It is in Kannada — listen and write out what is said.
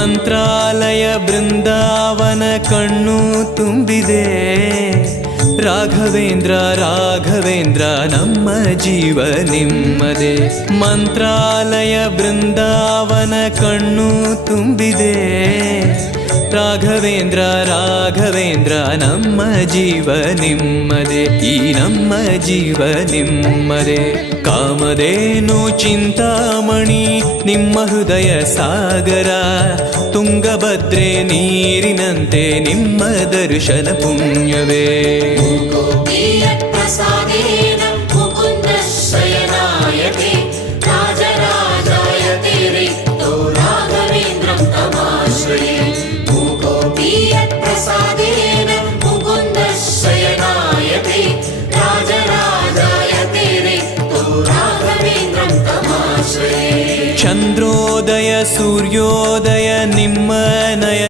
ಮಂತ್ರಾಲಯ ಬೃಂದಾವನ ಕಣ್ಣು ತುಂಬಿದೆ. ರಾಘವೇಂದ್ರ ರಾಘವೇಂದ್ರ ನಮ್ಮ ಜೀವ ನಿಮ್ಮದೇ. ಮಂತ್ರಾಲಯ ಬೃಂದಾವನ ಕಣ್ಣು ತುಂಬಿದೆ. ರಾಘವೇಂದ್ರ ರಾಘವೇಂದ್ರ ನಮ್ಮ ಜೀವ ನಿಮ್ಮದೇ. ಈ ನಮ್ಮ ಜೀವ ನಿಮ್ಮದೇ. ಕಾಮಧೇನು ಚಿಂತಾಮಣಿ ನಿಮ್ಮ ಹೃದಯ ಸಾಗರ. ತುಂಗಭದ್ರೆ ನೀರಿನಂತೆ ನಿಮ್ಮ ದರ್ಶನ ಪುಣ್ಯವೇ. ಚಂದ್ರೋದಯ ಸೂರ್ಯೋದಯ ನಿಮ್ಮ ನಯ